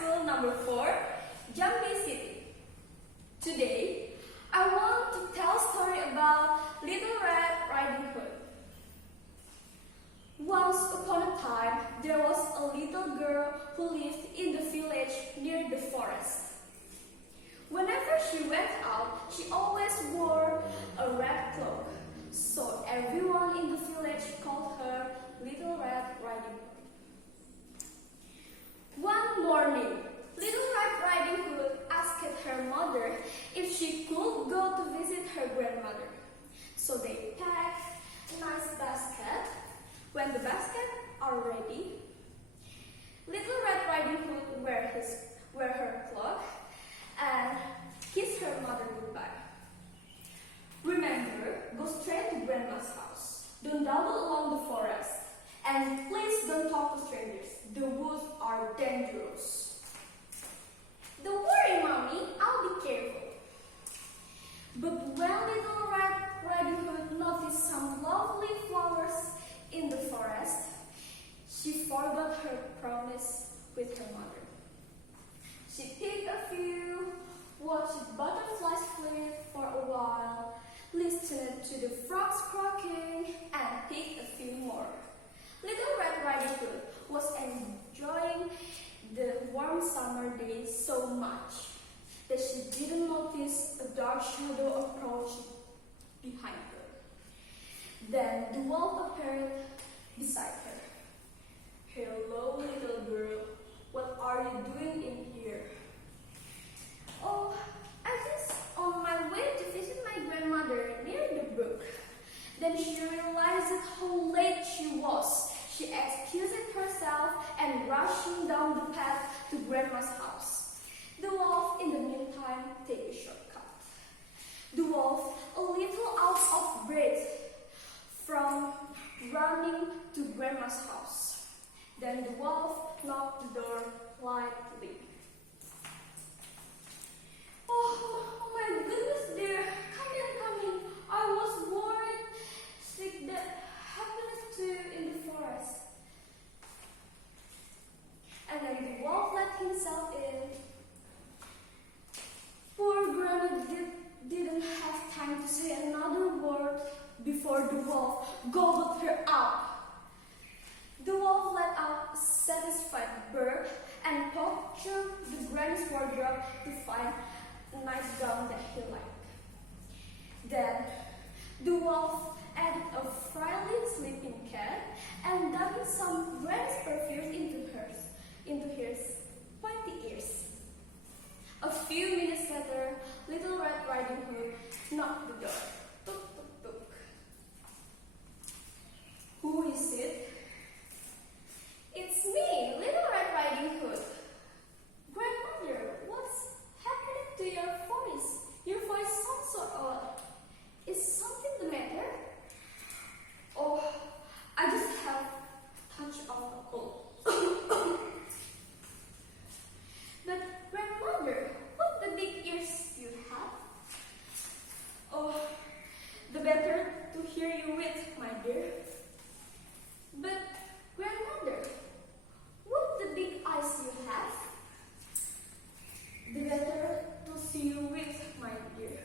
School number 4, Jambi City. Today, I want to tell a story about Little Red Riding Hood. Once upon a time, there was a little girl who lived in the village near the forest. Whenever she went out, she always wore a red cloak, so everyone in the village called her Little Red Riding Hood. One morning, Little Red Riding Hood asked her mother if she could go to visit her grandmother. So they packed a nice basket. When the baskets are ready, Little Red Riding Hood wear her cloak and kiss her mother goodbye. Remember, go straight to Grandma's house. Don't double along the forest. And please don't talk to strangers. The woods are dangerous. Don't worry, Mommy. I'll be careful. But when Little Red Riding Hood noticed some lovely flowers in the forest, she forgot her promise with her mother. She picked a few, watched butterflies flit for a while, listened to the frogs croaking, and picked a few more. Little Red Riding Hood was enjoying the warm summer day so much that she didn't notice a dark shadow approach behind her. Then the wolf appeared beside her. "Hello, little girl. What are you doing in here?" "Oh, I was on my way to visit my grandmother near the brook." Then she realized how late she was. She excused herself and rushing down the path to Grandma's house. The wolf, in the meantime, took a shortcut. The wolf, a little out of breath from running to Grandma's house. Then the wolf knocked the door lightly. Oh my goodness, dear. Come in. I was worried sick that happened to you in the forest. And then the wolf let himself in. Poor Granny didn't have time to say another word before the wolf gobbled her up. The wolf let out a satisfied bird and poked through the granny's wardrobe to find a nice gown that he liked. Then the wolf added a frailly sleeping cat and dumped some granny's perfume into his pointy ears. A few minutes later, Little Red Riding Hood knocked the door. Tuk, tuk, tuk. "Who is it?" "It's me, Little Red Riding Hood." "Grandmother, what's happening to your voice? Your voice sounds so odd. Is something the matter?" "Oh, I just have a touch of a cold." "But Grandmother, what the big ears you have?" "Oh, the better to hear you with, my dear." "But Grandmother, what the big eyes you have?" "The better to see you with, my dear."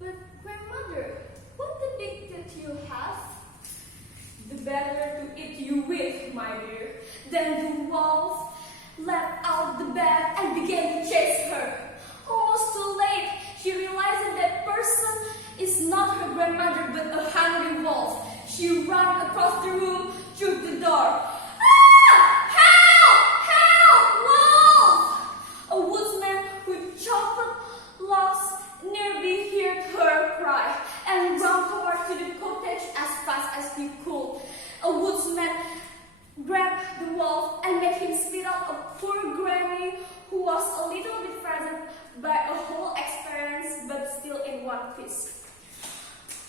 "But Grandmother, what the big teeth you have?" "The better to eat you with, my dear." Then the wolf leapt out the bed and began to chase her. Almost too late, she realized that person is not her grandmother but a hungry wolf. She ran across the room through the door. "Ah! Help! Help! Wolf!" A woodsman who chopped logs nearby heard her cry and ran toward to the cottage as fast as he could. A woodsman grabbed the wolf and made him spit out a poor granny who was a little bit frightened by a whole experience but still in one piece.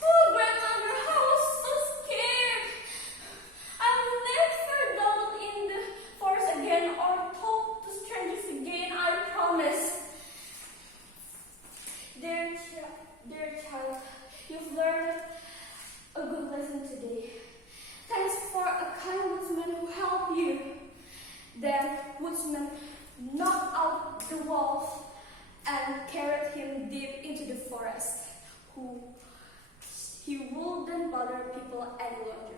"Oh, Grandmother, I was so scared. I'll never double in the forest again or talk to strangers again, I promise." Dear child, you've learned a good lesson today. Thanks for a kind woodsman who helped you. Then wouldn't bother people any longer.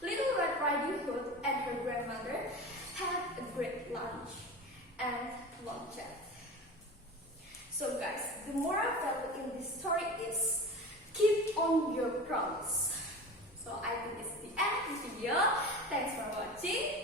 Little Red Riding Hood and her grandmother had a great lunch and long chat. So guys, the moral value in this story is keep on your promise. So I think it's the end of the video. Thanks for watching.